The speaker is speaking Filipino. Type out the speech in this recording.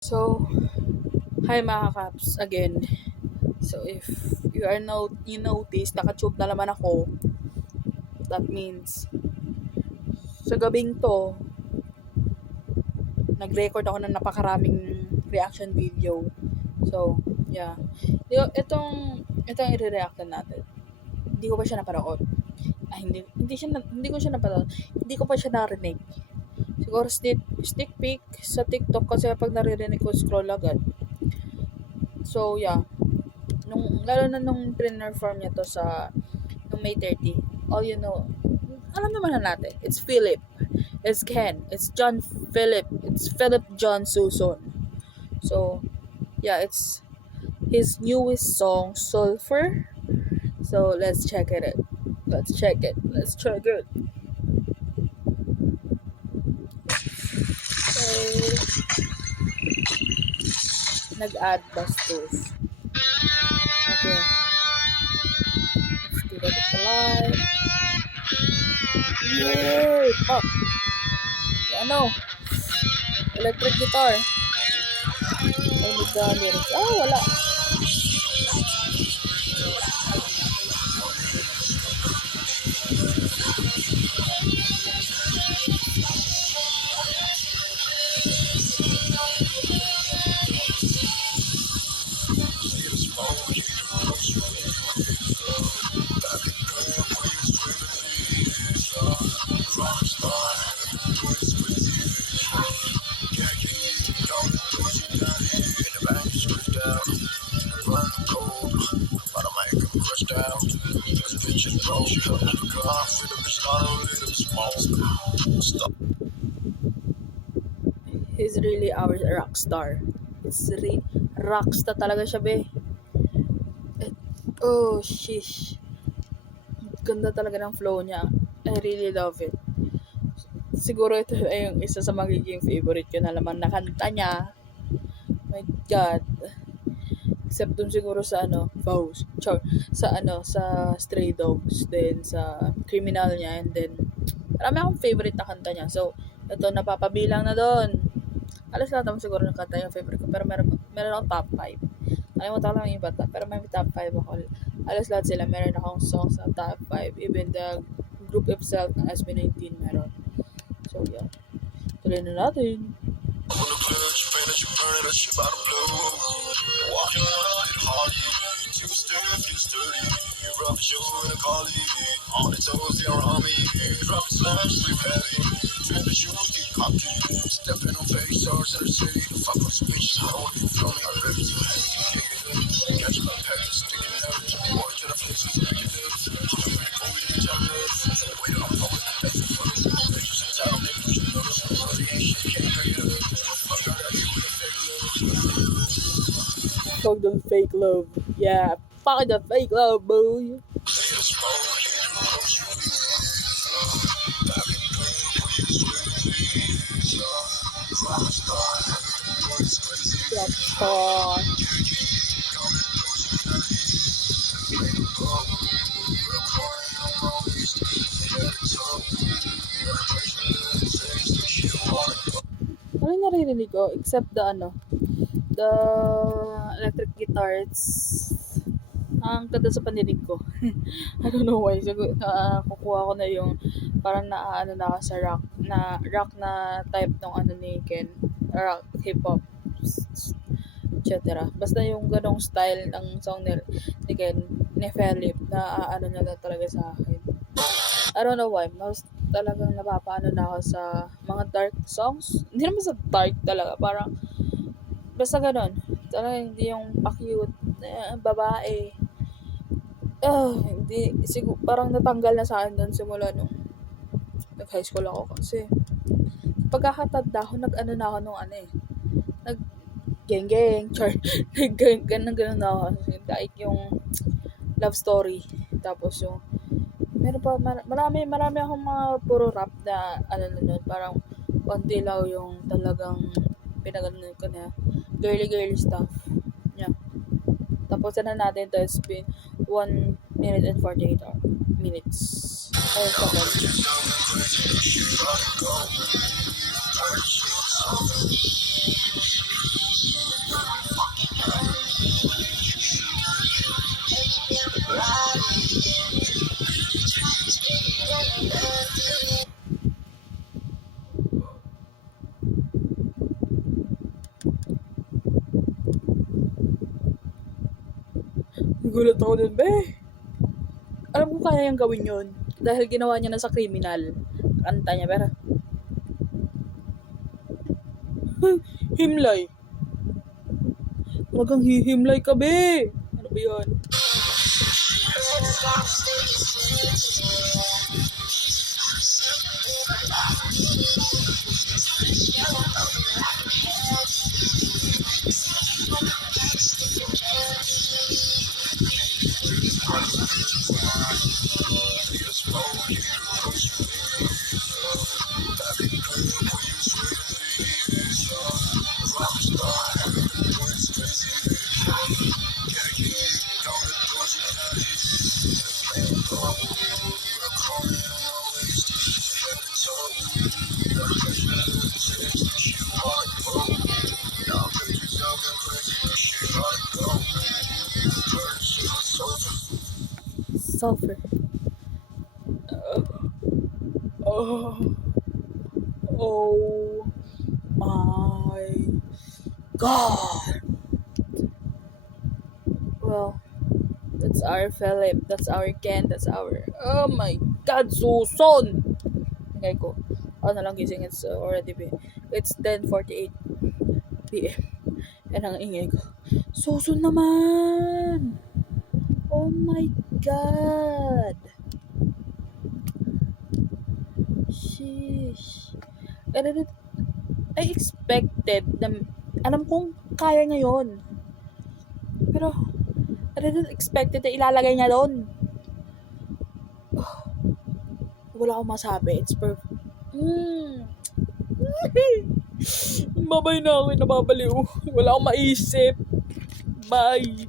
So, hi mga kaps again. So, if you notice, naka-tube na naman ako. That means, sa gabing to, nag-record ako ng napakaraming reaction video. So, yeah. Itong i-react natin. Hindi ko pa siya napanood. Hindi ko siya napanood. Hindi ko pa siya narinig. Siguro stick peek sa TikTok kasi pag naririnig ko, scroll agad. So, yeah. Lalo na nung pre-perform niya to sa nung May 30, all you know, alam naman na natin, it's Philip, it's Ken, it's John Philip, it's Philip John Suson. So, yeah, it's his newest song, Sulfur. So, let's check it. Let's check it. So, nag-add bastos. Okay. Let's give it a live. Yay! Pop! Ano? Electric guitar. Ay, lyrics. Wala. He's really our rock star. It's really rock star talaga siya, be. Oh, sheesh. Ganda talaga ng flow niya. I really love it. Siguro ito ay yung isa sa magiging favorite ko na naman na kanta niya. My God. Except dun siguro sa Vows. Sa Stray Dogs. Then sa Criminal niya. And then, marami akong favorite na kanta niya. So, ito napapabilang na doon. Alas lahat naman siguro ng kanta yung favorite ko. Pero meron akong top 5. Nalimutan ko lang yung iba. Pero may top 5 ako. Alas lahat sila. Meron akong songs sa top 5. Even the group itself ng SB19 meron. So, yeah. Tuloy na natin. Stepping on face stars in the city. The fuck was bitches, how you feel me? I really do have you. Catch my package, sticking out. More to the face, it's picking up. I'm really cold in the jungle. Wait, I'm going to face the front. Bitches in town, they push the nose. Bloody ain't shit, can't hurry up. Fuck, I got you with a fake love. Fuck the fake love. Yeah, fuck the fake love, boy. Ano naririnig ko except the electric guitar. It's ang ganda sa pandinig ko. I don't know why. Siguro kukuha ko na yung parang naaano na ako sa rock na type ng ni Ken, rock, hip hop, etc. Basta yung ganong style ng song ni Ken, ni Philip, na niya na talaga sa akin. I don't know why. Mas talagang napapaano na ako sa mga dark songs. Hindi naman sa dark talaga. Parang, basta ganon. Talagang hindi yung pa-cute, babae. Hindi. Siguro, parang natanggal na sa akin doon simula nung nag-high school ako. Kasi, pagkakatanda ko, nag-ano na ako nung nag-geng-geng, char. Ganun na ako. Like yung love story. Tapos yung, meron pa, marami akong mga puro rap na nun, parang konti lang yung talagang pinaganon ko na girly stuff. Yeah. Tapos na natin to, it's been 1 minute and 48 minutes. Or seconds. Nagulat ako dun, be. Alam ko kaya niyang gawin yun. Dahil ginawa niya na sa kriminal. Kanta niya, pero himlay. Talagang hihimlay ka, be. Ano ba yun? Sulfur. Oh. Oh my God. Well, that's our Philip. That's our Ken. That's our... Oh my God, Susan! Ingay ko. Ako na lang gising. It's already... It's 10:48 p.m. Yan ang ingay ko. Susan naman! Oh my God! Sheesh. I expected na... Alam kong kaya niya yun. Pero, I didn't expect na ilalagay niya doon. Wala akong masabi. It's perfect. Babay na ako. Nababaliw. Wala akong maisip. Bye.